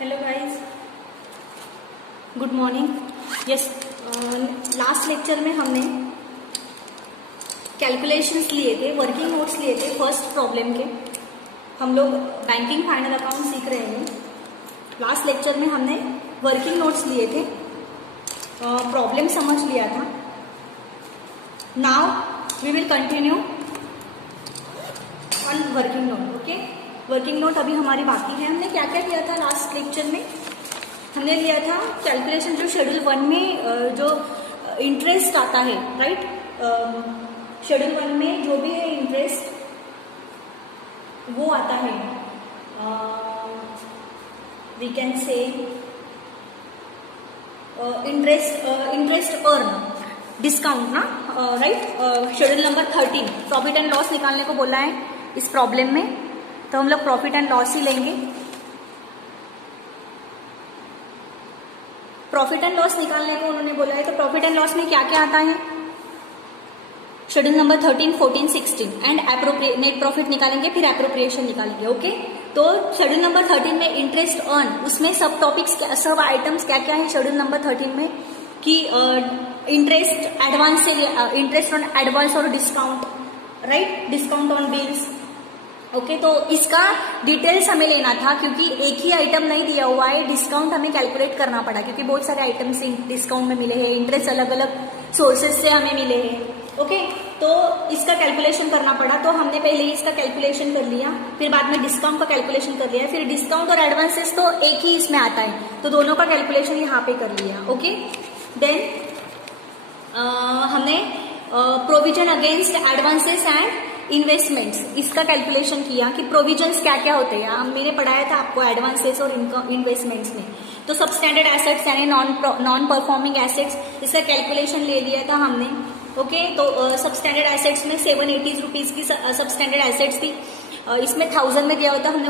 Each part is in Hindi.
Hello guys, good morning. Yes, last lecture में हमने कैलकुलेशंस लिए थे, वर्किंग नोट्स लिए थे फर्स्ट प्रॉब्लम के। हम लोग बैंकिंग फाइनल अकाउंट सीख रहे हैं। लास्ट लेक्चर में हमने वर्किंग नोट्स लिए थे, प्रॉब्लम समझ लिया था। Now we will continue on working note. Okay, working note अभी हमारी बाकी है। हमने क्या क्या किया था लास्ट लेक्चर में? हमने लिया था कैलकुलेशन, जो शेड्यूल 1 में जो इंटरेस्ट आता है, राइट। शेड्यूल 1 में जो भी है इंटरेस्ट वो आता है, we can say interest earn, discount ना, right. Schedule number 13 profit and loss निकालने को बोला है इस प्रॉब्लम में, तो हम लोग प्रॉफिट एंड लॉस ही लेंगे। प्रॉफिट एंड लॉस निकालने को उन्होंने बोला है, तो प्रॉफिट एंड लॉस में क्या क्या आता है? Schedule number 13, 14, 16 and net profit निकालेंगे, फिर एप्रोप्रिएशन निकालेंगे। ओके, तो शेड्यूल नंबर 13 में इंटरेस्ट अर्न, उसमें सब टॉपिक्स, सब आइटम्स क्या क्या है शेड्यूल नंबर 13 में, कि इंटरेस्ट एडवांस से, इंटरेस्ट ऑन एडवांस और discount, right, discount on bills. Okay, तो इसका डिटेल्स हमें लेना था, क्योंकि एक ही आइटम नहीं दिया हुआ है, डिस्काउंट हमें कैलकुलेट करना पड़ा, क्योंकि बहुत सारे आइटम्स डिस्काउंट में मिले हैं, इंटरेस्ट अलग अलग सोर्सेज से हमें मिले हैं। ओके, तो इसका कैलकुलेशन करना पड़ा, तो हमने पहले ही इसका कैलकुलेशन कर लिया, फिर बाद में डिस्काउंट का कैलकुलेशन कर लिया, फिर डिस्काउंट और एडवांसेस तो एक ही इसमें आता है, तो दोनों का कैलकुलेशन यहाँ पे कर लिया। ओके, देन हमने provision against advances and investments, इसका कैलकुलेशन किया कि प्रोविजंस क्या क्या होते हैं। मैंने पढ़ाया था आपको एडवांसेस और इन्वेस्टमेंट्स में, तो सब स्टैंडर्ड एसेट्स यानी नॉन परफॉर्मिंग एसेट्स, इसका कैलकुलेशन ले लिया था हमने। ओके, तो सब स्टैंडर्ड एसेट्स में 780 रुपीज की सब स्टैंडर्ड एसेट्स थी, इसमें 1000 में दिया होता, हमने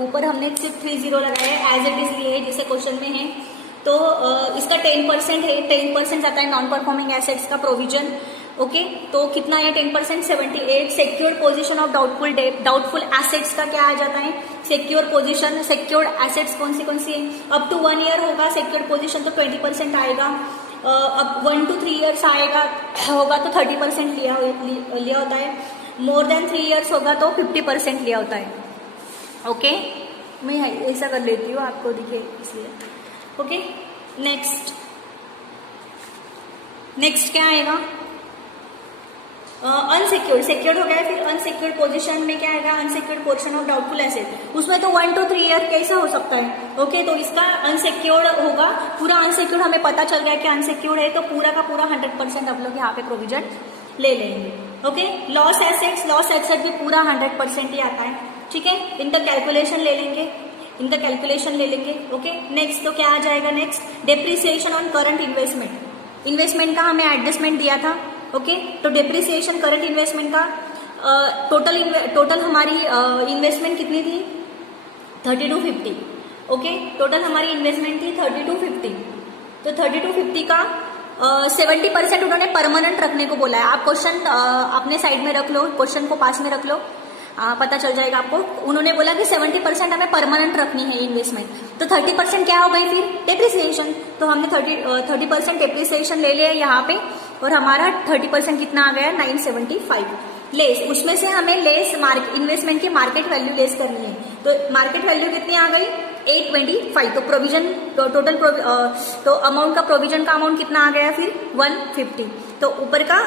ऊपर हमने सिर्फ 30 लगाया, एज इट इज लिए है जैसे क्वेश्चन में है। तो इसका 10% है, 10% आता है नॉन परफॉर्मिंग एसेट्स का प्रोविजन। ओके, तो कितना है 10%? 78। Secured position of doubtful assets का क्या आ जाता है? सिक्योर पोजीशन, सिक्योर्ड एसेट्स कौन सी है? अप टू 1 ईयर होगा सिक्योर्ड पोजीशन तो 20% आएगा, अब 1 to 3 ईयर्स होगा तो 30% लिया होता है, मोर देन 3 ईयर्स होगा तो 50% लिया होता है। ओके, मैं ऐसा कर लेती हूँ आपको दिखे इसलिए। ओके, नेक्स्ट क्या आएगा? अनसिक्योर्ड, सिक्योर्ड हो गया, फिर अनसिक्योर्ड पोजीशन में क्या आएगा? Unsecured portion of doubtful asset, उसमें तो 1 to 3 ईयर कैसा हो सकता है? ओके, तो इसका अनसिक्योर्ड होगा, पूरा अनसिक्योर्ड हमें पता चल गया कि अनसिक्योर्ड है, तो पूरा का पूरा 100% आप लोग यहाँ पे प्रोविजन ले लेंगे। ओके, लॉस एसेट भी पूरा 100% ही आता है, ठीक है, इनका कैलकुलेशन ले लेंगे। ओके, नेक्स्ट तो क्या आ जाएगा? Next depreciation on current investment का हमें एडजस्टमेंट दिया था। ओके, तो डेप्रिसिएशन करंट इन्वेस्टमेंट का टोटल हमारी इन्वेस्टमेंट कितनी थी? 3250। ओके, टोटल हमारी इन्वेस्टमेंट थी 3250, तो 3250 का 70% उन्होंने परमानेंट रखने को बोला है। आप क्वेश्चन अपने साइड में रख लो, क्वेश्चन को पास में रख लो, पता चल जाएगा आपको। उन्होंने बोला कि 70% हमें परमानेंट रखनी है इन्वेस्टमेंट, तो 30% क्या हो गई फिर? डेप्रिसिएशन। तो हमने 30% डेप्रिसिएशन ले लिया यहाँ पे, और हमारा 30% कितना आ गया? 975 लेस। उसमें से हमें लेस इन्वेस्टमेंट की मार्केट वैल्यू लेस करनी है, तो मार्केट वैल्यू कितनी आ गई? 825। तो प्रोविजन टोटल तो अमाउंट का, प्रोविजन का अमाउंट कितना आ गया फिर? 150। तो ऊपर का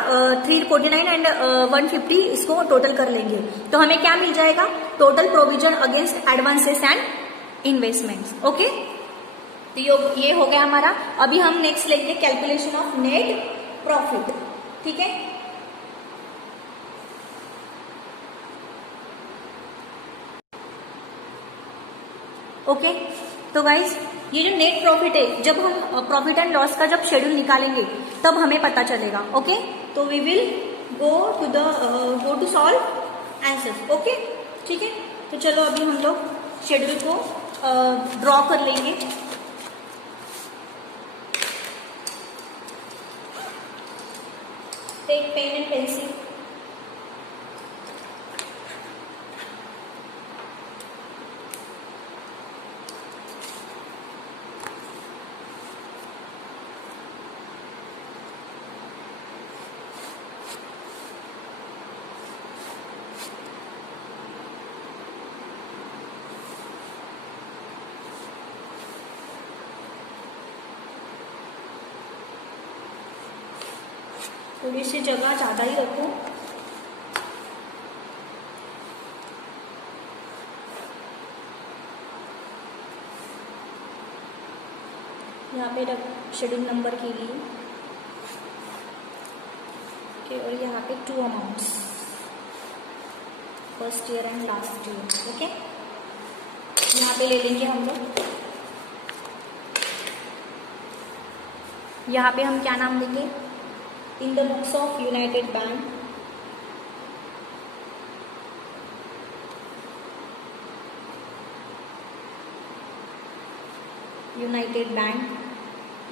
349 एंड 150 इसको टोटल कर लेंगे, तो हमें क्या मिल जाएगा? Total provision against advances and investments. Okay, तो ये हो गया हमारा। अभी हम नेक्स्ट लेंगे कैलकुलेशन ऑफ नेट प्रॉफिट, ठीक है। ओके, तो गाइज ये जो नेट प्रॉफिट है, जब हम प्रॉफिट एंड लॉस का जब शेड्यूल निकालेंगे तब हमें पता चलेगा। ओके, तो we will go to solve answers. Okay, ठीक है, तो चलो अभी हम लोग शेड्यूल को ड्रॉ कर लेंगे। Take pen and pencil. थोड़ी सी जगह ज़्यादा ही रखो। यहाँ पे शेड्यूल नंबर के लिए ओके, और यहाँ पे 2 amounts, first year and last year. Okay, यहाँ पे ले लेंगे हम लोग। यहाँ पे हम क्या नाम देंगे? In the books of United bank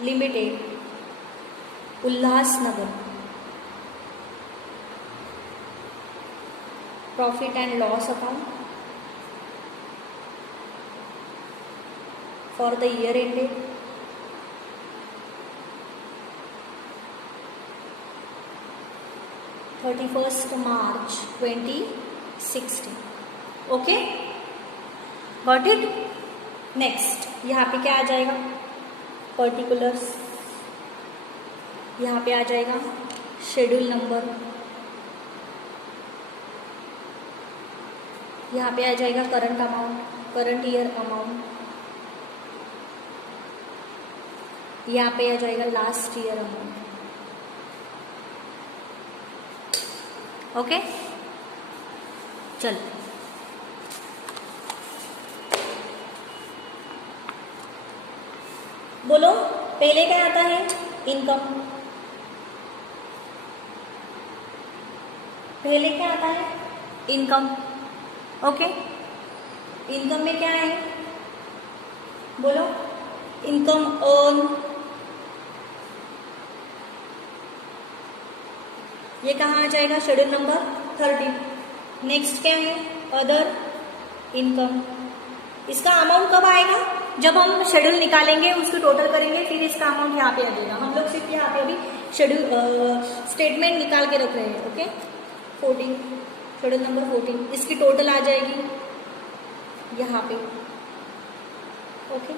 limited, Ulhasnagar, profit and loss account for the year ended 31st March 2016। Okay, got it. Next यहाँ पे क्या आ जाएगा? पर्टिकुलर्स, यहाँ पे आ जाएगा शेड्यूल नंबर, यहाँ पे आ जाएगा current amount, current year amount, यहाँ पे आ जाएगा लास्ट ईयर अमाउंट। ओके, चल बोलो, पहले क्या आता है? इनकम। पहले क्या आता है? इनकम। ओके, इनकम में क्या है? बोलो, इनकम अर्न, ये कहाँ आ जाएगा? Schedule number 30। नेक्स्ट क्या है? Other income. इसका अमाउंट कब आएगा? जब हम शेड्यूल निकालेंगे, उसको टोटल करेंगे, फिर इसका अमाउंट यहाँ पे आ जाएगा। हम लोग सिर्फ यहाँ पे अभी शेड्यूल स्टेटमेंट निकाल के रख रहे हैं। ओके, 14, शेड्यूल नंबर 14, इसकी टोटल आ जाएगी यहाँ पे। ओके,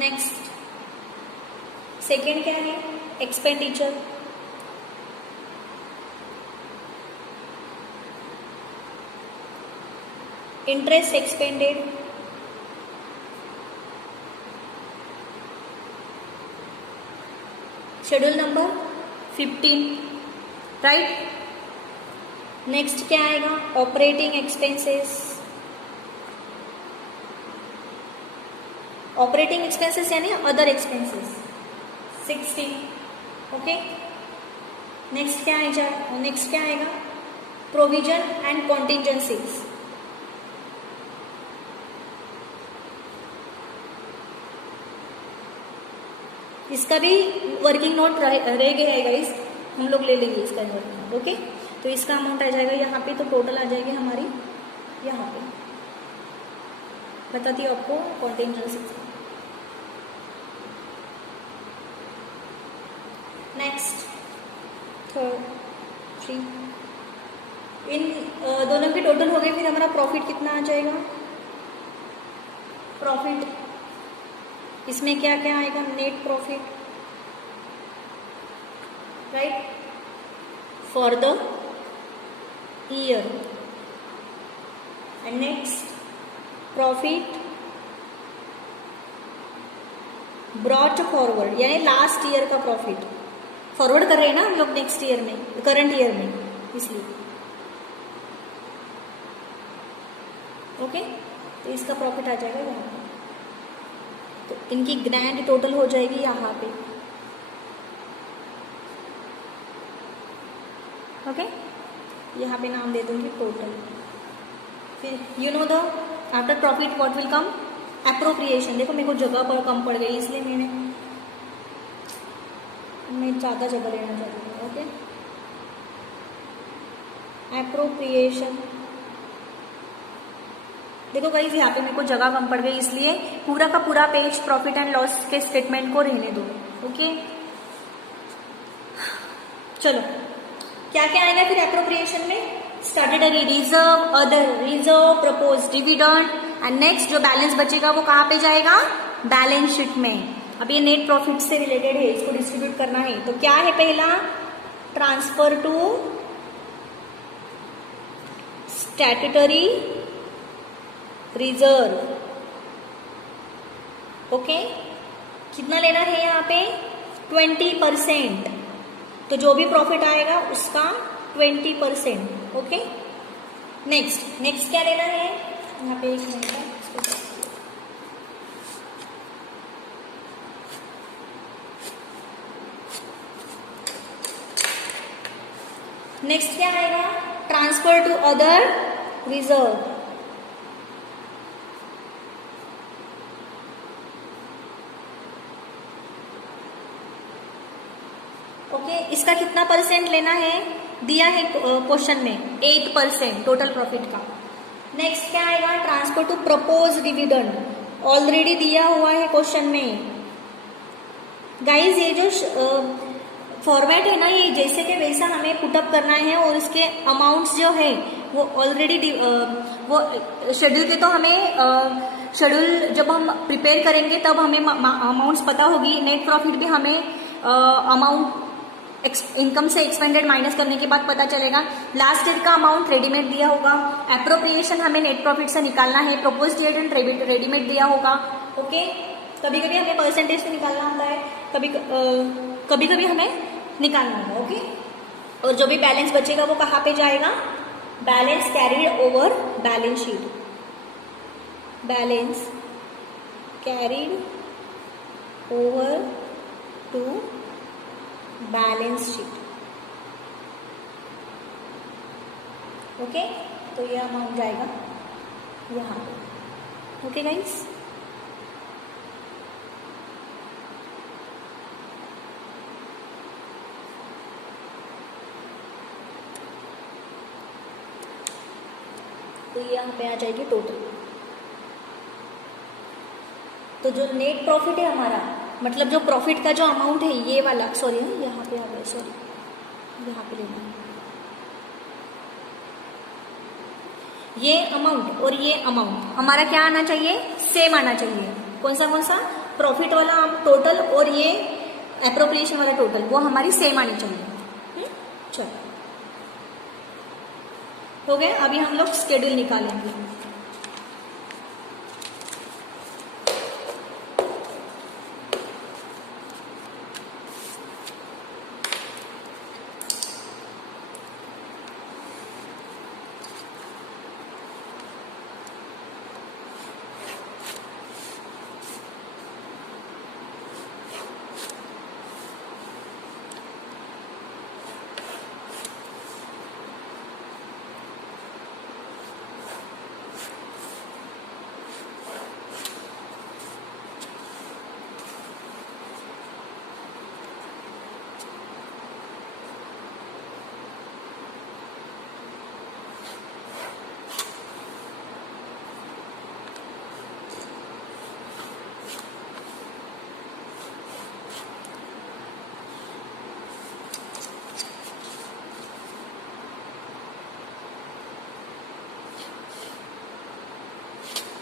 नेक्स्ट सेकेंड क्या है? Expenditure. Interest expanded, schedule number 15, right. Next क्या आएगा? Operating expenses. ऑपरेटिंग एक्सपेंसेस यानी अदर एक्सपेंसेस 16। ओके, नेक्स्ट क्या आएगा? नेक्स्ट क्या आएगा? Provision and contingencies. इसका भी वर्किंग नोट रह गया है गाइस, हम लोग ले लेंगे इसका वर्किंग नोट। ओके, तो इसका अमाउंट आ जाएगा यहाँ पे, तो टोटल आ जाएगी हमारी यहाँ पे। बताती हूँ आपको कॉन्टिजेंसी। नेक्स्ट 3, इन दोनों की टोटल हो गई, फिर हमारा प्रॉफिट कितना आ जाएगा? प्रॉफिट, इसमें क्या क्या आएगा? Net profit, right, for the year. And next profit brought forward, यानी लास्ट ईयर का प्रॉफिट फॉरवर्ड कर रहे हैं ना हम लोग नेक्स्ट ईयर में, करंट ईयर में, इसलिए। ओके, तो इसका प्रॉफिट आ जाएगा यहाँ पे। तो इनकी ग्रैंड टोटल हो जाएगी यहाँ पे। ओके, यहाँ पे नाम दे दूंगी टोटल। फिर you know the after profit what will come? Appropriation. देखो मेरे को जगह पर कम पड़ गई, इसलिए मैं ज़्यादा जगह लेना चाहती हूँ। Okay, appropriation. देखो गाइस, यहाँ पे मेरे को जगह कम पड़ गई, इसलिए पूरा का पूरा पेज प्रॉफिट एंड लॉस के स्टेटमेंट को रहने दो। ओके, चलो क्या क्या आएगा फिर एप्रोप्रिएशन में? Statutory reserve, other reserve, propose dividend, and next जो बैलेंस बचेगा वो कहाँ पे जाएगा? बैलेंस शीट में। अब ये नेट प्रॉफिट से रिलेटेड है, इसको डिस्ट्रीब्यूट करना है। तो क्या है पहला, transfer to statutory reserve. Okay, कितना लेना है यहाँ पे, 20%। तो जो भी प्रॉफिट आएगा उसका 20%। ओके, नेक्स्ट क्या लेना है यहाँ पे, एक मिनट का नेक्स्ट क्या आएगा, transfer to other reserve. Okay, इसका कितना परसेंट लेना है, दिया है क्वेश्चन में 8% टोटल प्रॉफिट का। नेक्स्ट क्या आएगा, transfer to propose dividend, already दिया हुआ है क्वेश्चन में। गाइज ये जो फॉर्मेट है ना, ये जैसे कि वैसा हमें पुटअप करना है, और इसके अमाउंट्स जो है वो ऑलरेडी वो शेड्यूल के, तो हमें शेड्यूल जब हम प्रिपेयर करेंगे तब हमें अमाउंट्स पता होगी। नेट प्रॉफिट भी हमें अमाउंट इनकम से एक्सपेंडेड माइनस करने के बाद पता चलेगा। लास्ट डेट का अमाउंट रेडीमेड दिया होगा, एप्रोप्रिएशन हमें नेट प्रॉफिट से निकालना है, प्रपोज डेट रेडीमेड दिया होगा। ओके, कभी कभी हमें परसेंटेज से निकालना होता है, कभी कभी हमें निकालना होगा। ओके, और जो भी बैलेंस बचेगा वो कहाँ पे जाएगा, balance carried over balance sheet, balance carried over to balance sheet. Okay, तो ये अमाउंट जाएगा यहाँ पे। ओके गाइस, तो ये यहाँ पे आ जाएगी टोटल। तो जो नेट प्रॉफिट है हमारा, मतलब जो प्रॉफिट का जो अमाउंट है ये वाला, सॉरी यहाँ पे आ गया, सॉरी यहाँ पे लेना है, ये अमाउंट और ये अमाउंट हमारा क्या आना चाहिए, सेम आना चाहिए। कौन सा प्रॉफिट वाला टोटल और ये एप्रोप्रिएशन वाला टोटल, वो हमारी सेम आनी चाहिए। चलो हो गया, अभी हम लोग स्केड्यूल निकालेंगे।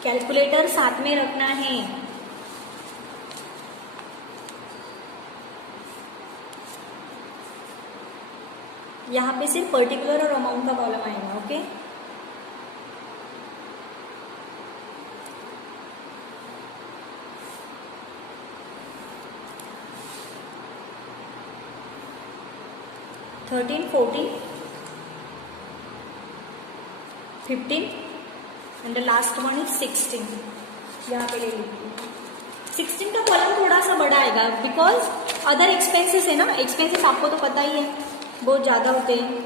कैलकुलेटर साथ में रखना है। यहाँ पे सिर्फ पर्टिकुलर और अमाउंट का कॉलम आएगा। Okay, $13, $14, $15 and the last one is 16। यहाँ पे ले लीजिए। 16 का कॉलम थोड़ा सा बड़ा आएगा बिकॉज अदर एक्सपेंसेस है ना, एक्सपेंसेस आपको तो पता ही है बहुत ज्यादा होते हैं।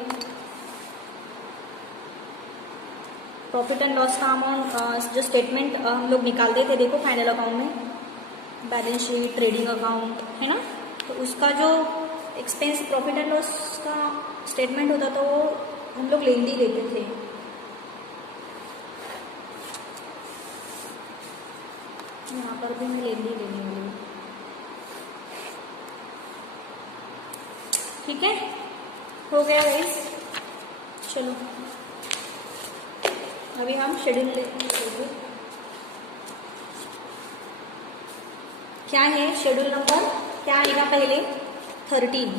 प्रॉफिट एंड लॉस का अमाउंट जो स्टेटमेंट हम लोग निकालते थे, देखो फाइनल अकाउंट में बैलेंस शीट, ट्रेडिंग अकाउंट है ना, तो उसका जो एक्सपेंस प्रॉफिट एंड लॉस का स्टेटमेंट होता था वो हम लोग लेंदी लेते थे। यहाँ पर भी मैं लेंदी लेने वाली हूँ। ठीक है, हो गया गाइस। चलो अभी हम शेड्यूल लेंगे। क्या है शेड्यूल नंबर, क्या आएगा पहले 13।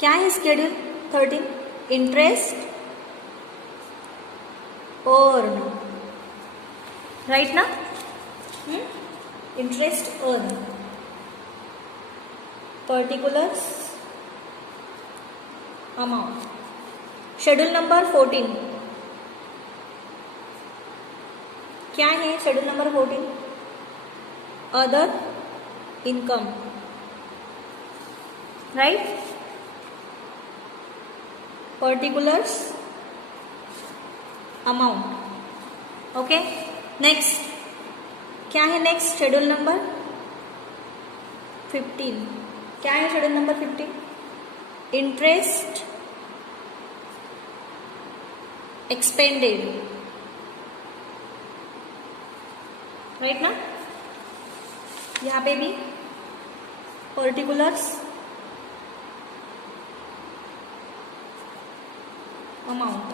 क्या है शेड्यूल 13? इंटरेस्ट अर्न, राइट ना? Interest earn, particulars amount. Schedule number 14 क्या है schedule number 14? Other income, right? Particulars amount, okay. Next क्या है? नेक्स्ट शेड्यूल नंबर 15 क्या है? Schedule number 15 interest expanded, right ना? यहां पे भी पर्टिकुलर्स अमाउंट।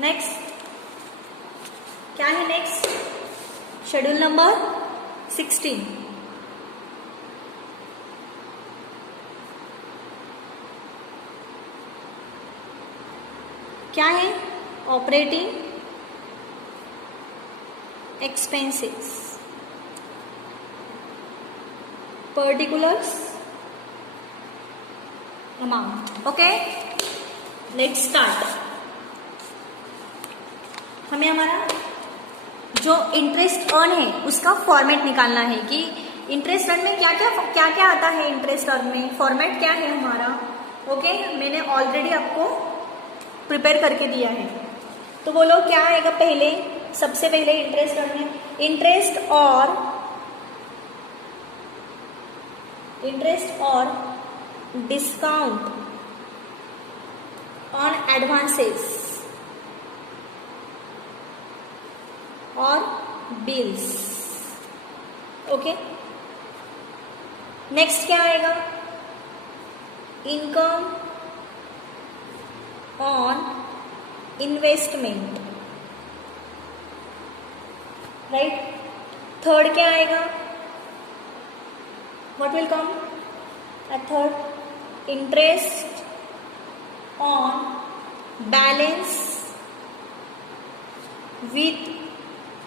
नेक्स्ट क्या है? नेक्स्ट शेड्यूल नंबर 16 क्या है? Operating expenses, particulars amount, okay. Let's start. हमें हमारा जो इंटरेस्ट अर्न है उसका फॉर्मेट निकालना है कि इंटरेस्ट अर्न में क्या क्या आता है। इंटरेस्ट अर्न में फॉर्मेट क्या है हमारा, ओके। मैंने ऑलरेडी आपको प्रिपेयर करके दिया है, तो बोलो क्या आएगा पहले? सबसे पहले इंटरेस्ट अर्न में इंटरेस्ट और डिस्काउंट ऑन एडवांसेस और बिल्स, ओके। नेक्स्ट क्या आएगा? Income on investment, right. Third क्या आएगा? What will come at third? Interest on balance with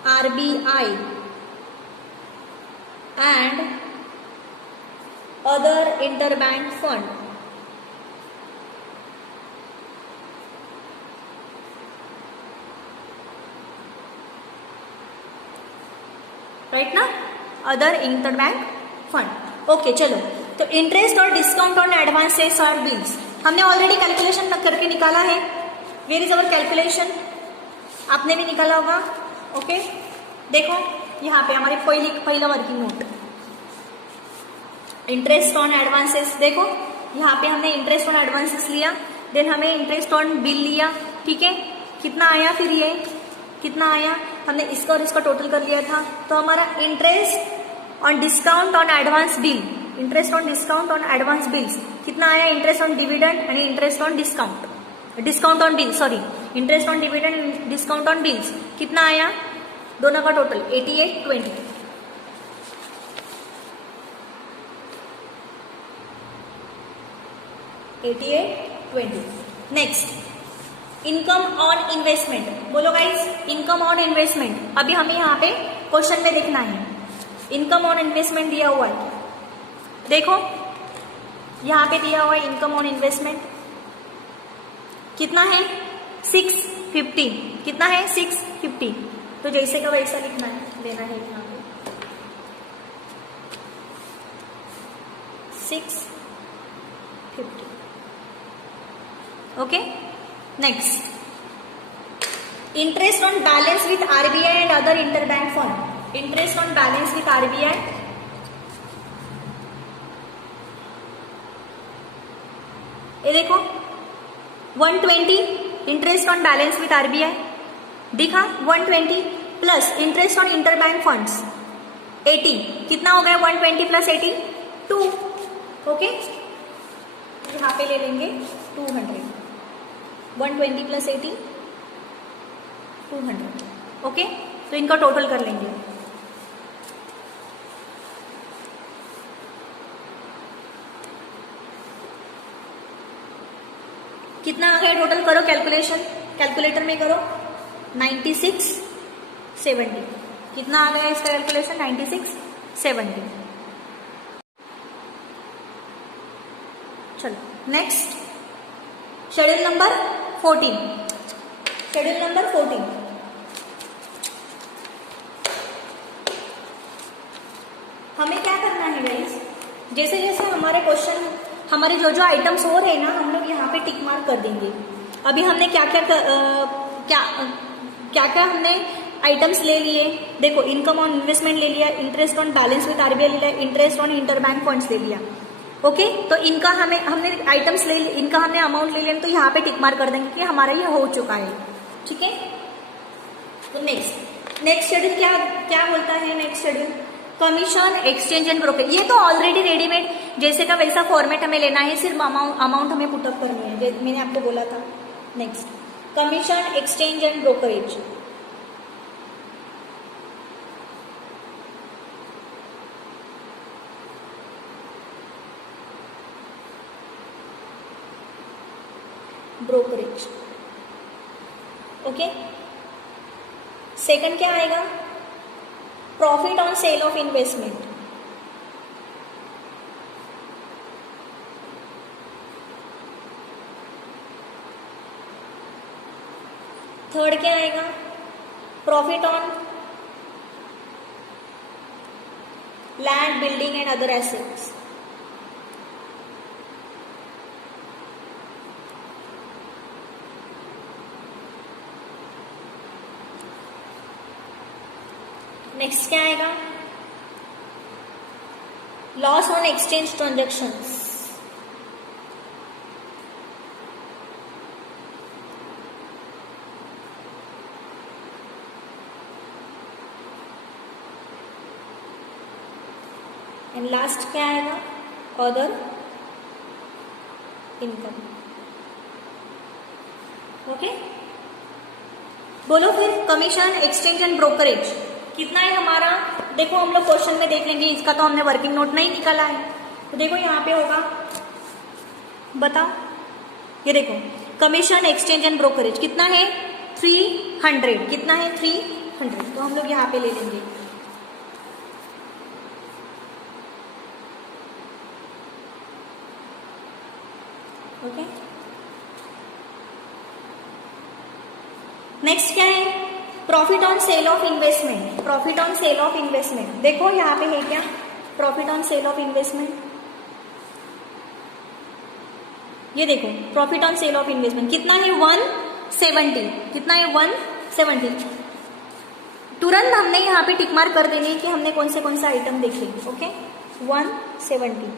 RBI and other interbank fund, right ना? Other interbank fund, okay. चलो, तो इंटरेस्ट और डिस्काउंट ऑन एडवांसेस और बिल्स हमने ऑलरेडी कैलकुलेशन करके निकाला है। Where is our calculation? आपने भी निकाला होगा, ओके। देखो यहाँ पे हमारे पहला working note interest on advances. देखो यहाँ पे हमने इंटरेस्ट ऑन एडवांसेस लिया, देन हमें इंटरेस्ट ऑन बिल लिया, ठीक है। कितना आया? फिर ये कितना आया? हमने इसका और इसका टोटल कर लिया था, तो हमारा interest on discount on advance bill, interest on discount on advance bills कितना आया? Interest on dividend and interest on discount on bill, sorry, interest on dividend discount on bills कितना आया? दोनों का total 8820। Next income on investment. बोलो गाइस, इनकम ऑन इन्वेस्टमेंट अभी हमें यहाँ पे क्वेश्चन में देखना है। इनकम ऑन इन्वेस्टमेंट दिया हुआ है, देखो यहाँ पे दिया हुआ है इनकम ऑन इन्वेस्टमेंट कितना है? 650। कितना है? 650। तो जैसे का वैसा लिखना है, लेना है यहाँ पे 650, okay. Next interest on balance with RBI and other interbank fund. Interest on balance with RBI, ये देखो 120 interest on balance with RBI दिखा, 120 plus interest on interbank funds 80। कितना हो गया? 120 प्लस 80 2, ओके। यहाँ पे ले लेंगे 200, 120 प्लस 80 200. ओके, तो इनका टोटल कर लेंगे. कितना आ गया टोटल? करो कैलकुलेशन, कैलकुलेटर में करो. 9670. कितना आ गया इसका कैलकुलेशन? 9670. चलो next, schedule number 14. Schedule number 14. हमें क्या करना है गाइस? जैसे जैसे हमारे क्वेश्चन, हमारे जो जो आइटम्स हो रहे हैं ना, हम लोग यहाँ पे टिक मार्क कर देंगे. अभी हमने क्या क्या हमने आइटम्स ले लिए. देखो, इनकम ऑन इन्वेस्टमेंट ले लिया, interest on balance with RBI ले लिया, इंटरेस्ट ऑन इंटरबैंक फंड्स ले लिया. ओके, तो इनका हमने आइटम्स ले, इनका हमने अमाउंट ले लिया, तो यहाँ पे टिक मार्क कर देंगे कि हमारा ये हो चुका है. ठीक है. तो नेक्स्ट शेड्यूल क्या बोलता है? Next schedule commission, exchange and brokerage. ये तो ऑलरेडी रेडीमेड जैसे का वैसा फॉर्मेट हमें लेना है, सिर्फ अमाउंट हमें पुटअप करनी है, मैंने आपको बोला था. Next, commission, exchange and brokerage. Brokerage. Okay. Second क्या आएगा? Profit on sale of investment. Third क्या आएगा? Profit on land, building and other assets. Next क्या आएगा? Loss on exchange transactions. And last क्या आएगा? Other income. ओके, बोलो फिर. कमीशन, एक्सचेंज एंड ब्रोकरेज कितना है हमारा? देखो, हम लोग क्वेश्चन में देख लेंगे, इसका तो हमने वर्किंग नोट नहीं निकाला है. तो देखो यहाँ पे होगा, बताओ. ये देखो, कमीशन, एक्सचेंज एंड ब्रोकरेज कितना है? 300. कितना है? 300. तो हम लोग यहाँ पे ले लेंगे. ओके. नेक्स्ट क्या है? Profit on sale of investment. Profit on sale of investment. देखो यहाँ पे है क्या? Profit on sale of investment. ये देखो, profit on sale of investment कितना है? 170. कितना है? 170. तुरंत हमने यहाँ पे टिक मार्क कर देनी है कि हमने कौन सा आइटम देखे. ओके, 170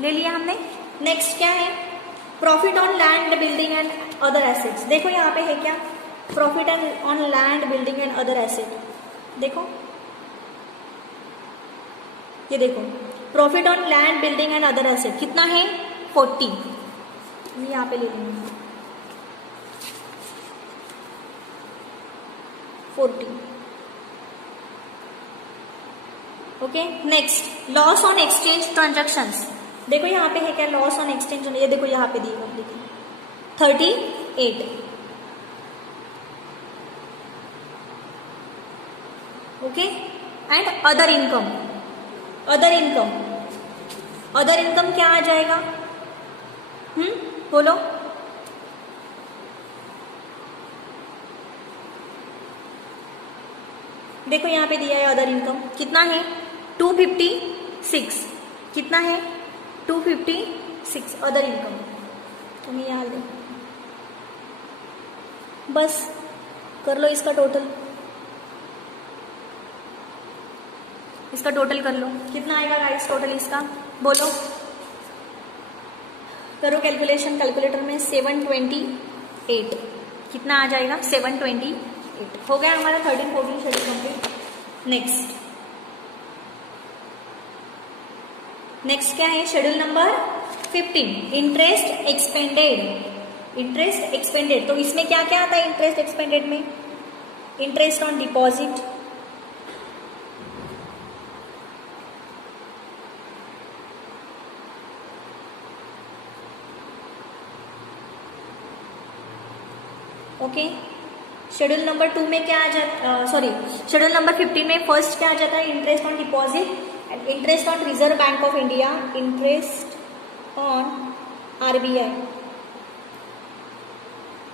ले लिया हमने. नेक्स्ट क्या है? Profit on land, building and other assets. देखो यहाँ पे है क्या? Profit on land, building and other asset. देखो, ये देखो, profit on land, building and other asset कितना है? 40. यहाँ पे ले लेंगे 40. Okay. Next, loss on exchange transactions. देखो यहाँ पे है क्या? Loss on exchange. ये देखो यहाँ पे दी हुई, देखिए 38. Okay. And other income. Other income, other income क्या आ जाएगा? बोलो. देखो यहाँ पे दिया है अदर इनकम कितना है? 256. कितना है? 256 अदर इनकम. तुम्हें याद है? बस कर लो इसका टोटल. इसका टोटल कर लो. कितना आएगा गाइस टोटल इसका? बोलो, करो कैलकुलेशन कैलकुलेटर में. 728. कितना आ जाएगा? 728. हो गया हमारा 13-14 शेड्यूल कंप्लीट. नेक्स्ट क्या है? Schedule number 15, interest expanded. Interest expanded, तो इसमें क्या क्या आता है इंटरेस्ट एक्सपेंडेड में? Interest on deposit, okay. Schedule number 2 में क्या आ जाता, सॉरी शेड्यूल नंबर 15 में फर्स्ट क्या आ जाता है? Interest on deposit and interest on reserve bank of India, interest on RBI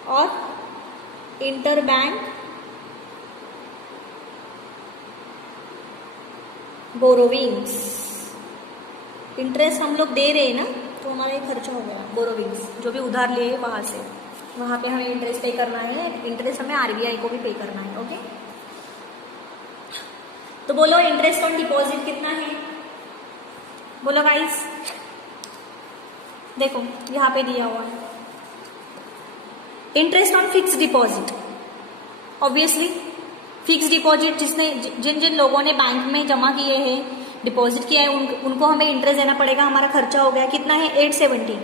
और इंटर बैंक बोरोविंग्स। इंटरेस्ट हम लोग दे रहे हैं ना, तो हमारा ये खर्चा हो गया। बोरोविंग्स जो भी उधार लिए वहां से, वहां पे हमें इंटरेस्ट पे करना है, इंटरेस्ट हमें आरबीआई को भी पे करना है, ओके। तो बोलो इंटरेस्ट ऑन डिपॉजिट कितना है? बोलो गाइस, देखो यहां पे दिया हुआ है interest on fix deposit. Obviously fix deposit जिसने जिन जिन लोगों ने बैंक में जमा किए हैं, डिपॉजिट किया है, उनको हमें इंटरेस्ट देना पड़ेगा। हमारा खर्चा हो गया कितना है? 870।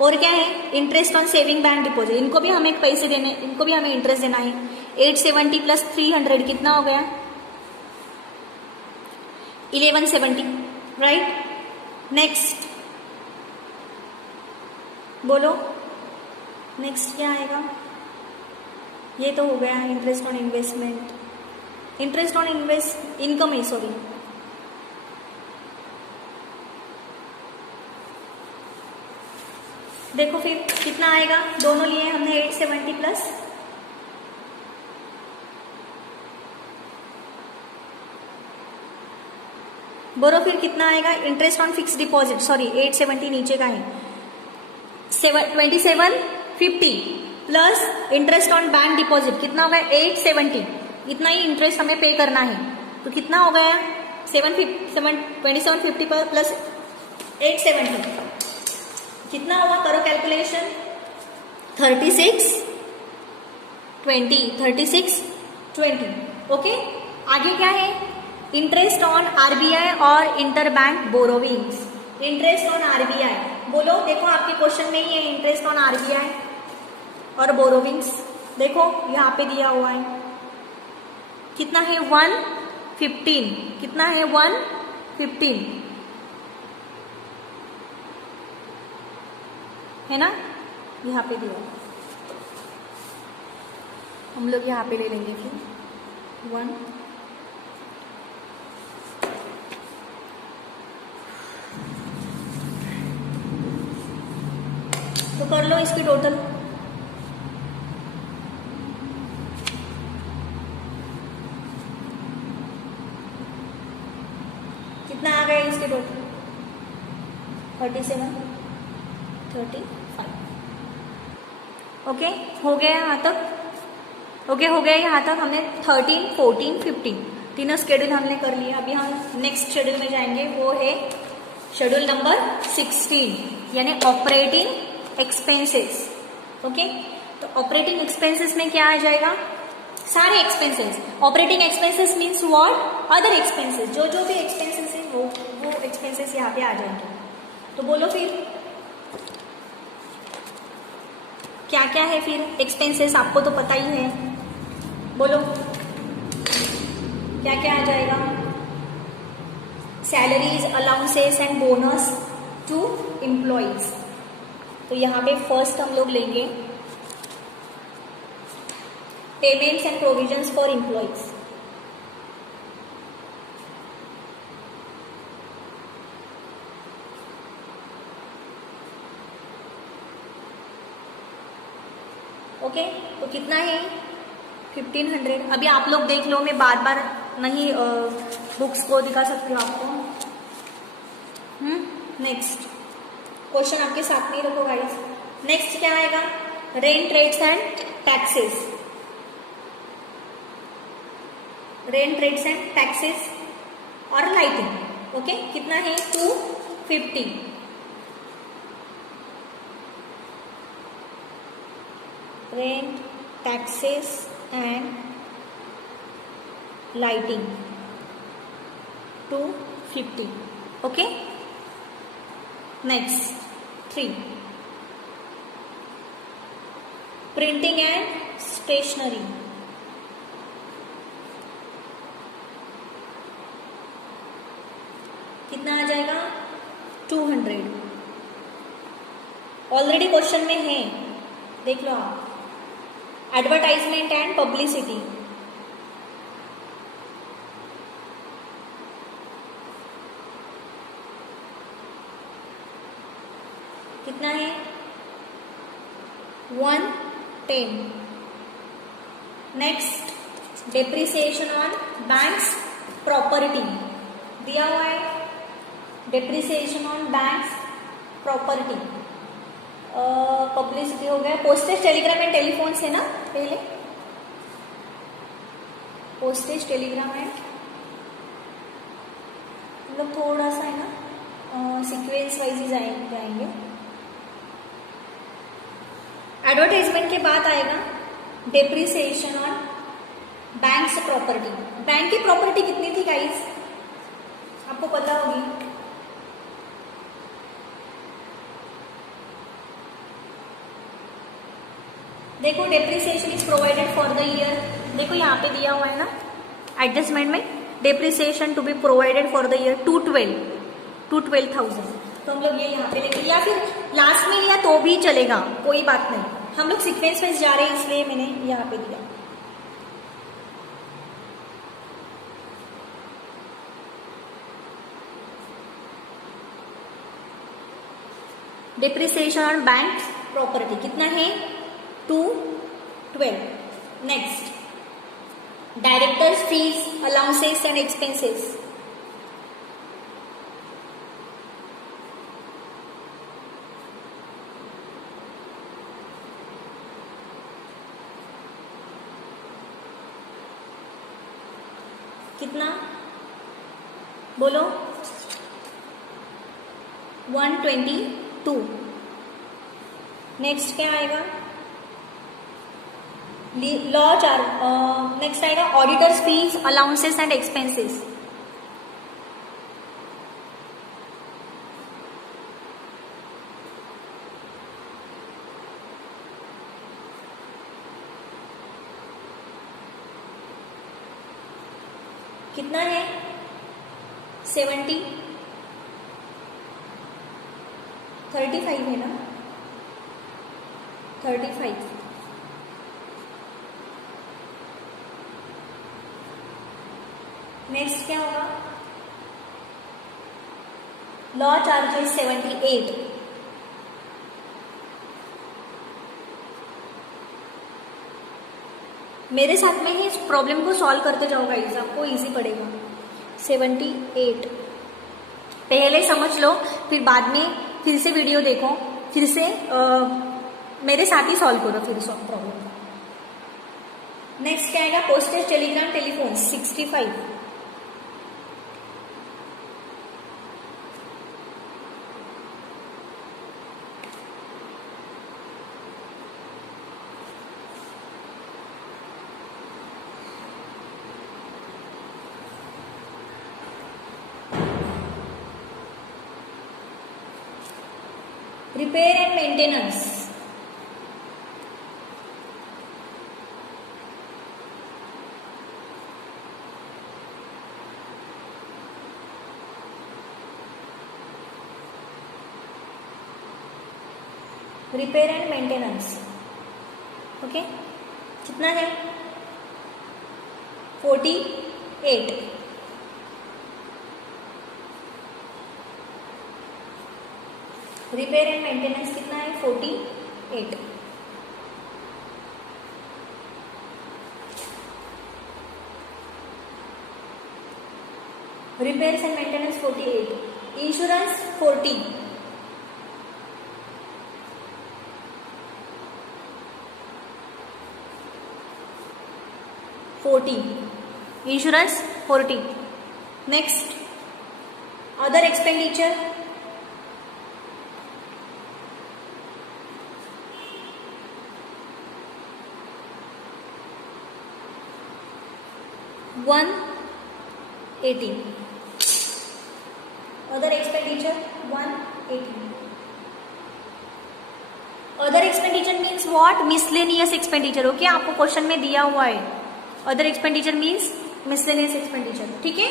और क्या है? Interest on saving bank deposit, इनको भी हमें पैसे देने, इनको भी हमें इंटरेस्ट देना है। 870 प्लस 300 कितना हो गया? 1170, राइट। नेक्स्ट बोलो, नेक्स्ट क्या आएगा? ये तो हो गया interest on investment, interest on invest income है, सॉरी। देखो फिर कितना आएगा? दोनों लिए हमने 870 प्लस, बोलो फिर कितना आएगा? Interest on fix deposit, sorry 870 नीचे का है, 2750 plus interest on bank deposit कितना होगा? 870। इतना ही इंटरेस्ट हमें पे करना है, तो कितना हो गया? 2750 प्लस 870 कितना हुआ? करो कैलकुलेशन। 3620 ओके। आगे क्या है? इंटरेस्ट ऑन आरबीआई और inter bank borrowings. Interest on RBI बोलो, देखो आपके क्वेश्चन में ही है इंटरेस्ट ऑन आरबीआई और बोरोविंग्स। देखो यहाँ पे दिया हुआ है कितना है? 115। कितना है? 115 है ना, यहाँ पे दिया। हम लोग यहाँ पे ले लेंगे फिर 1 तो कर लो इसकी टोटल। कितना आ गया इसके टोटल? 37 35। ओके हो गया यहाँ तक? ओके हो गया यहाँ तक। हमने 13 14 15 तीनों शेड्यूल हमने कर लिया। अभी हम नेक्स्ट शेड्यूल में जाएंगे, वो है शेड्यूल नंबर 16 यानी ऑपरेटिंग एक्सपेंसेस। ओके, तो ऑपरेटिंग एक्सपेंसेस में क्या आ जाएगा? सारे expenses. Operating expenses means what? Other expenses. जो जो भी एक्सपेंसेस है वो एक्सपेंसेस यहाँ पे आ जाएंगे। तो बोलो फिर क्या क्या है फिर एक्सपेंसेस? आपको तो पता ही है, बोलो क्या क्या आ जाएगा? Salaries, allowances and bonus to employees. तो यहाँ पे फर्स्ट हम लोग लेंगे payments and provisions for employees. Okay, तो कितना है? 1500। अभी आप लोग देख लो, मैं बार बार नहीं बुक्स को दिखा सकती हूँ आपको। नेक्स्ट क्वेश्चन आपके साथ में ही रखो गाइस। नेक्स्ट क्या आएगा? Rent, rates and taxes. Rent, rates and taxes और लाइटिंग। ओके, कितना है? 250। Rent, taxes and lighting 250। Okay, next 3 printing and stationery, कितना आ जाएगा 200। ऑलरेडी क्वेश्चन में है, देख लो आप। एडवर्टाइजमेंट एंड पब्लिसिटी, कितना है 110। Next depreciation on bank's property दिया हुआ है, depreciation on bank's property. Publicity हो गया, पोस्टेज टेलीग्राम एंड टेलीफोन से ना, पहले पोस्टेज टेलीग्राम एंड, मतलब थोड़ा सा है ना सीक्वेंस वाइज ही जाएंगे। एडवर्टाइजमेंट के बाद आएगा depreciation on bank's property. Bank की प्रॉपर्टी कितनी थी गाइस, आपको पता होगी। देखो depreciation is provided for the year, देखो यहाँ पे दिया हुआ है ना एडजस्टमेंट में, depreciation to be provided for the year 212,000। तो हम लोग ये यहाँ पे लेंगे, या फिर लास्ट में लिया तो भी चलेगा, कोई बात नहीं। हम लोग सीक्वेंस में जा रहे हैं इसलिए मैंने यहाँ पे दिया। डेप्रिसिएशन ऑन बैंक प्रॉपर्टी कितना है 212। Next directors fees allowances and expenses, कितना बोलो 122। नेक्स्ट क्या आएगा लॉ नेक्स्ट आएगा auditors fees allowances and expenses, कितना है 70, 35 है ना 35। नेक्स्ट क्या होगा लॉ चार्जेस 78। मेरे साथ में ही इस प्रॉब्लम को सॉल्व करते जाओ गाइस, आपको इजी पड़ेगा। 78 पहले समझ लो, फिर बाद में फिर से वीडियो देखो, फिर से मेरे साथ ही सॉल्व करो फिर प्रॉब्लम। नेक्स्ट क्या आएगा postage Telegram telephone 65। Repair and maintenance, repair and maintenance okay, कितना है 48। रिपेयर एंड मेंटेनेंस कितना है 48। Repairs and maintenance 48, insurance 40, insurance 40। Next other expenditure, $180, other expenditure 180। Other expenditure means what? Miscellaneous expenditure. Okay, आपको क्वेश्चन में दिया हुआ है other expenditure means miscellaneous expenditure. ठीक है,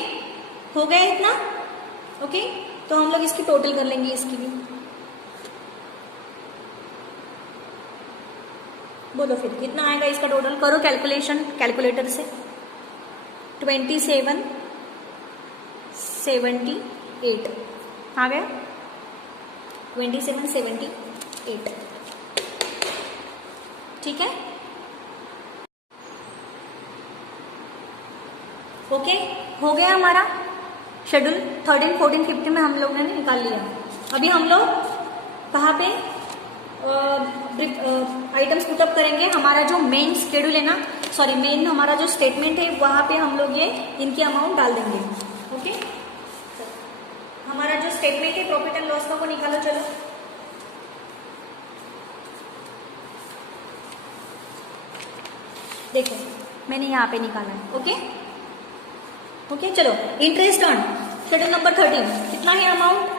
हो गया इतना? ओके, तो हम लोग इसकी टोटल कर लेंगे, इसकी भी बोलो फिर कितना आएगा इसका टोटल। करो कैलकुलेशन कैलकुलेटर से। 2778 आ गया, 2778। ठीक है, ओके, हो गया हमारा शेड्यूल 13, 14, 15 में हम लोगों ने निकाल लिया। अभी हम लोग कहाँ पे आइटम्स पुटअप करेंगे? हमारा जो मेन शेड्यूल है ना, सॉरी मेन हमारा जो स्टेटमेंट है वहां पे हम लोग ये इनकी अमाउंट डाल देंगे। ओके, हमारा जो स्टेटमेंट है प्रॉफिट एंड लॉस का वो निकालो। चलो देखो, मैंने यहाँ पे निकाला है। ओके ओके, चलो इंटरेस्ट अर्न शेड्यूल नंबर 13 कितना है अमाउंट?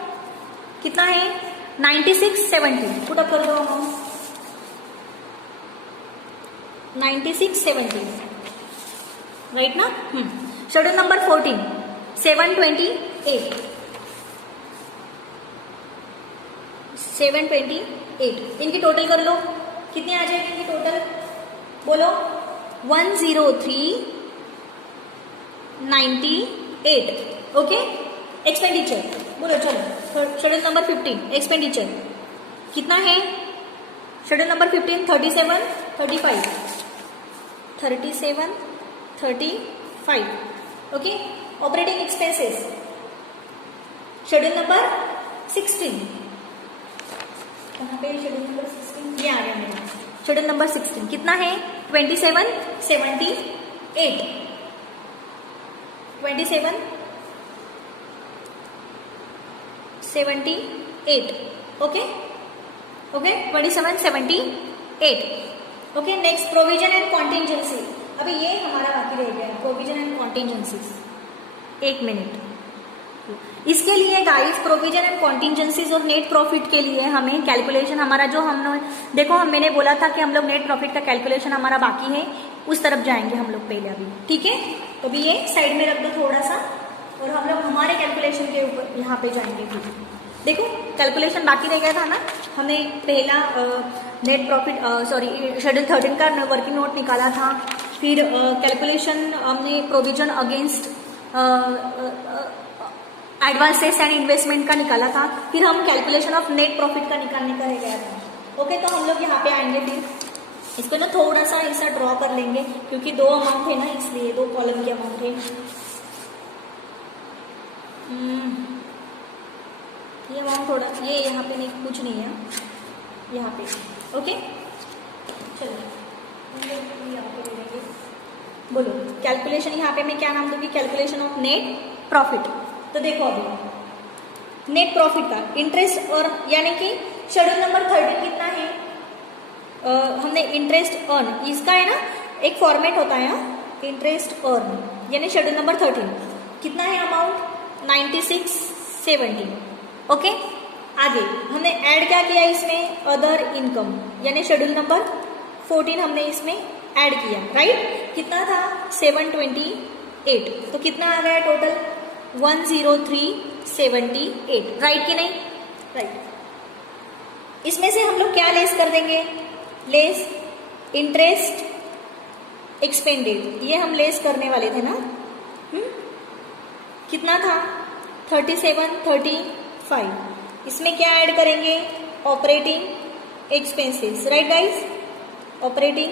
कितना है? 9670। पुट अप कर दो अमाउंट 9670, राइट ना? Schedule number 14 728 728। इनकी टोटल कर लो, कितनी आ जाएगी इनकी टोटल? बोलो 10398। ओके, एक्सपेंडिचर बोलो। चलो शेड्यूल नंबर 15 एक्सपेंडिचर कितना है? Schedule number 15 37 35 37 35। Okay, operating expenses schedule number 16 कहाँ पे? शेड्यूल नंबर 16 ये आ गया मेरा। शेड्यूल नंबर 16 कितना है? 2778 2778। Okay okay, 2778। Okay, next provision and contingency. अभी ये हमारा बाकी रह गया, प्रोविजन एंड कॉन्टिजेंसीज। 1 मिनट, इसके लिए गाइस प्रोविजन एंड कॉन्टिजेंसीज और नेट प्रॉफिट के लिए हमें कैलकुलेशन हमारा जो हम देखो, मैंने बोला था कि हम लोग नेट प्रॉफिट का कैलकुलेशन हमारा बाकी है, उस तरफ जाएंगे हम लोग पहले अभी। ठीक है, तो अभी ये साइड में रख दो थोड़ा सा, और हम लोग हमारे कैलकुलेशन के ऊपर यहाँ पे जाएंगे। फिर देखो कैलकुलेशन बाकी रह गया था ना, हमने पहला नेट प्रॉफिट सॉरी शेड्यूल 13 का वर्किंग नोट निकाला था, फिर कैलकुलेशन हमने provision against advances and investment का निकाला था, फिर हम कैलकुलेशन ऑफ नेट प्रॉफिट का निकालने का रह गया था। ओके, तो हम लोग यहाँ पे आएंगे, फिर इसको ना थोड़ा सा ऐसा ड्रॉ कर लेंगे क्योंकि 2 अमाउंट है ना, इसलिए 2 कॉलम की अमाउंट है। ये अमाउंट थोड़ा ये यहाँ पे नहीं, कुछ नहीं है यहाँ पे। ओके, चलो यहाँ पे ले लेंगे। बोलो कैलकुलेशन, यहाँ पे मैं क्या नाम दूंगी? Calculation of net profit. तो देखो अभी नेट प्रॉफिट का इंटरेस्ट और यानी कि शेड्यूल नंबर 13 कितना है? हमने इंटरेस्ट अर्न, इसका है ना एक फॉर्मेट होता है इंटरेस्ट अर्न, यानी शेड्यूल नंबर 13 कितना है अमाउंट? 9670। ओके, आगे हमने ऐड क्या किया इसमें? अदर इनकम, यानी शेड्यूल नंबर 14 हमने इसमें ऐड किया, राइट? कितना था? 728। तो कितना आ गया टोटल? 10378, राइट कि नहीं? राइट। इसमें से हम लोग क्या लेस कर देंगे? लेस इंटरेस्ट एक्सपेंडेड, ये हम लेस करने वाले थे ना। कितना था? 3735। इसमें क्या ऐड करेंगे? Operating expenses, right guys? Operating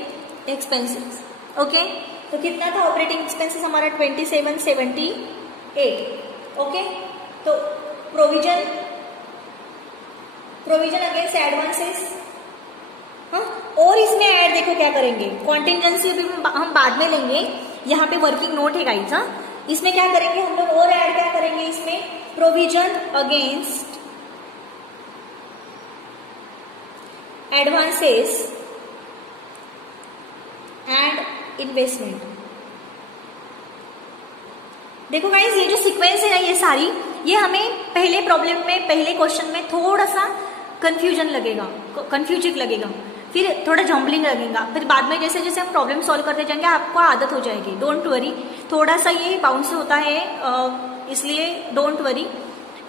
expenses. Okay, तो कितना था ऑपरेटिंग एक्सपेंसेस हमारा? 2778। ओके, तो प्रोविजन अगेंस्ट एडवांसेस, हाँ, और इसमें ऐड देखो क्या करेंगे? कॉन्टिजेंसी भी हम बाद में लेंगे, यहाँ पे वर्किंग नोट है गाइस। हाँ, इसमें क्या करेंगे हम लोग? और ऐड क्या करेंगे इसमें? Provision against advances and investment. देखो गाइस, ये जो सीक्वेंस है ना, ये सारी ये हमें पहले प्रॉब्लम में, पहले क्वेश्चन में थोड़ा सा कंफ्यूजन लगेगा, कंफ्यूजिंग लगेगा, फिर थोड़ा जम्बलिंग लगेगा, फिर बाद में जैसे जैसे हम प्रॉब्लम सॉल्व करते जाएंगे आपको आदत हो जाएगी। डोंट वरी, थोड़ा सा ये बाउंस होता है, इसलिए डोंट वरी,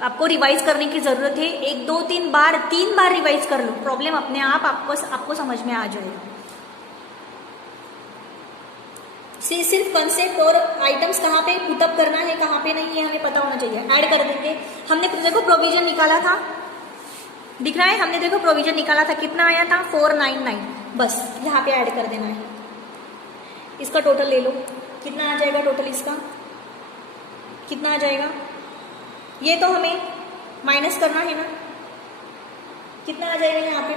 आपको रिवाइज करने की जरूरत है। 1 2 3 बार 3 बार रिवाइज कर लो, प्रॉब्लम अपने आप आपको समझ में आ जाएगा। सिर्फ कंसेप्ट और आइटम्स कहाँ पे पुटअप करना है, कहाँ पे नहीं है हमें पता होना चाहिए। ऐड कर देंगे। हमने देखो प्रोविजन निकाला था, दिख रहा है, हमने देखो प्रोविजन निकाला था, कितना आया था 499, बस यहाँ पे ऐड कर देना है। इसका टोटल ले लो, कितना आ जाएगा टोटल, इसका कितना आ जाएगा, ये तो हमें माइनस करना है ना, कितना आ जाएगा यहाँ पे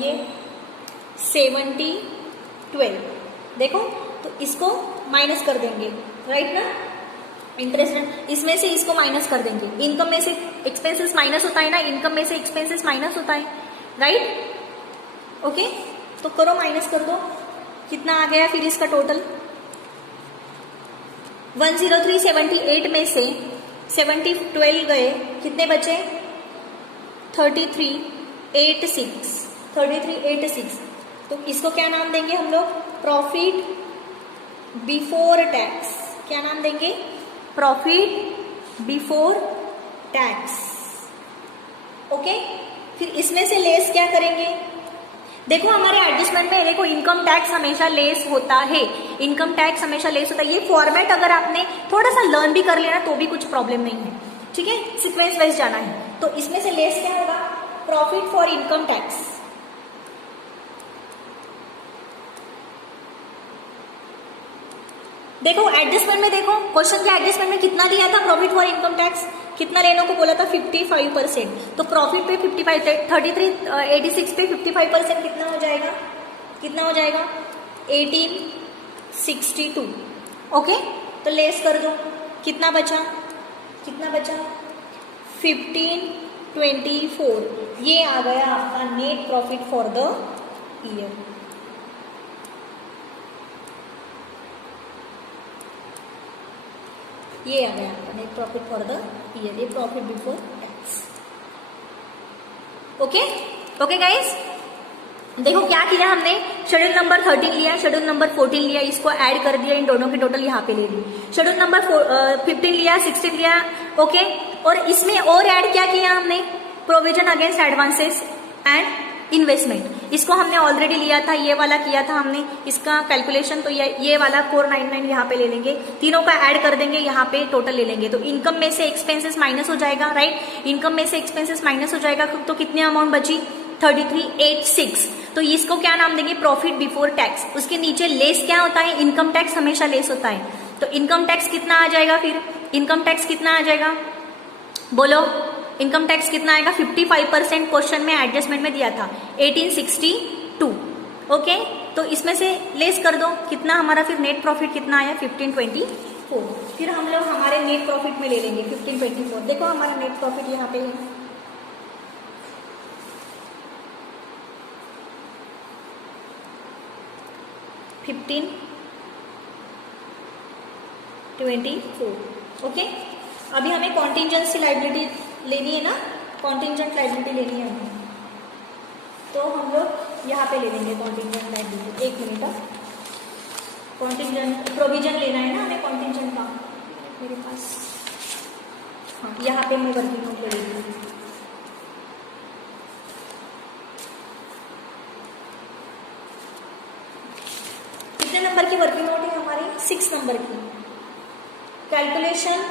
ये 70 12, देखो तो इसको माइनस कर देंगे, राइट ना, इंटरेस्ट इसमें से इसको माइनस कर देंगे। इनकम में से एक्सपेंसेस माइनस होता है ना, इनकम में से एक्सपेंसेस माइनस होता है, राइट, ओके, तो करो माइनस कर दो, कितना आ गया फिर इसका टोटल 10378 में से 70 12 गए, कितने बचे 3386, तो इसको क्या नाम देंगे हम लोग, प्रॉफिट बिफोर टैक्स, क्या नाम देंगे, प्रॉफिट बिफोर टैक्स, ओके। फिर इसमें से लेस क्या करेंगे, देखो हमारे एडजस्टमेंट में देखो इनकम टैक्स हमेशा लेस होता है, इनकम टैक्स हमेशा लेस होता है। ये फॉर्मेट अगर आपने थोड़ा सा लर्न भी कर लिया तो भी कुछ प्रॉब्लम नहीं है, ठीक है, सीक्वेंस वाइज जाना है। तो इसमें से लेस क्या होगा, प्रॉफिट फॉर इनकम टैक्स, देखो एडजस्टमेंट में, देखो क्वेश्चन के एडजस्टमेंट में कितना दिया था, प्रॉफिट फॉर इनकम टैक्स कितना लेने को बोला था 55%, तो प्रॉफिट पे 55 3386 पे 55% कितना हो जाएगा, कितना हो जाएगा 1862, ओके। तो लेस कर दो, कितना बचा 1524, ये आ गया आपका net profit for the year. ये आ गया आपका net profit for the year, ये profit before tax, okay okay guys. देखो क्या किया हमने, शेड्यूल नंबर 13 लिया, शेड्यूल नंबर 14 लिया, इसको ऐड कर दिया, इन दोनों की टोटल यहाँ पे ले ली। शेड्यूल नंबर 15 लिया, 16 लिया, ओके। और इसमें और ऐड क्या किया हमने, provision against advances and investment, इसको हमने ऑलरेडी लिया था, ये वाला किया था हमने, इसका कैलकुलेशन, तो ये वाला 499 यहाँ पे ले लेंगे, तीनों का ऐड कर देंगे, यहाँ पे टोटल ले लेंगे। तो इनकम में से एक्सपेंसेस माइनस हो जाएगा, राइट, इनकम में से एक्सपेंसेस माइनस हो जाएगा, तो कितने अमाउंट बची 3386, तो इसको क्या नाम देंगे, प्रॉफिट बिफोर टैक्स। उसके नीचे लेस क्या होता है, इनकम टैक्स हमेशा लेस होता है, तो इनकम टैक्स कितना आ जाएगा, फिर इनकम टैक्स कितना आ जाएगा, बोलो इनकम टैक्स कितना आएगा, 55% क्वेश्चन में एडजस्टमेंट में दिया था 1862, ओके। तो इसमें से लेस कर दो, कितना हमारा फिर नेट प्रॉफिट कितना आया 1524, फिर हम लोग हमारे नेट प्रॉफिट में ले लेंगे 1524। देखो हमारा नेट प्रॉफिट यहाँ पे है, $1524, ओके। अभी हमें कॉन्टिजेंसी लायबिलिटी लेनी है ना, कॉन्टिजेंट लायबिलिटी लेनी है हमें, तो हम लोग यहाँ पे ले लेंगे कॉन्टिजेंट लायबिलिटी। एक मिनट, कॉन्टिजेंट प्रोविजन लेना है ना हमें कॉन्टिजेंट का, मेरे पास, हाँ यहाँ पे मैं वर्किंग नोट ले लेंगे। कितने नंबर की वर्किंग नोट है हमारी, 6 नंबर की। Calculation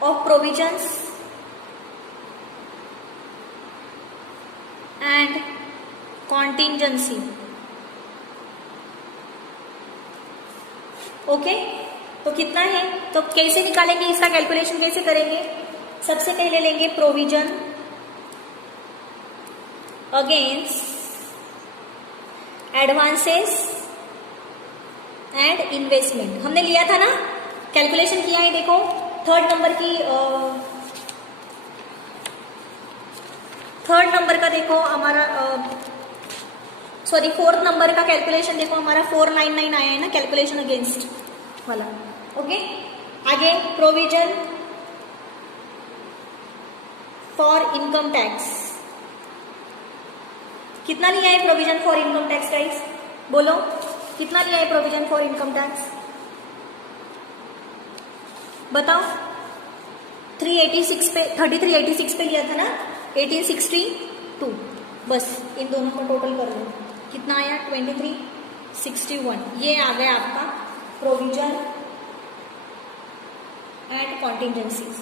of provisions and contingency, okay. तो कितना है, तो कैसे निकालेंगे इसका कैलकुलेशन, कैसे करेंगे, सबसे पहले लेंगे provision against advances and investment, हमने लिया था ना, कैलकुलेशन किया है, देखो थर्ड नंबर का देखो हमारा, सॉरी 4th नंबर का कैलकुलेशन देखो हमारा 499 आया है ना, कैलकुलेशन अगेंस्ट वाला, ओके। आगे प्रोविजन फॉर इनकम टैक्स, कितना लिया है provision for income tax guys? बोलो कितना लिया है प्रोविजन फॉर इनकम टैक्स? बताओ। 386 पे 3386 पे लिया था ना, 1862, बस इन दोनों का टोटल कर लो, कितना आया? 2361। ये आ गया आपका प्रोविजन एंड कॉन्टिजेंसीज।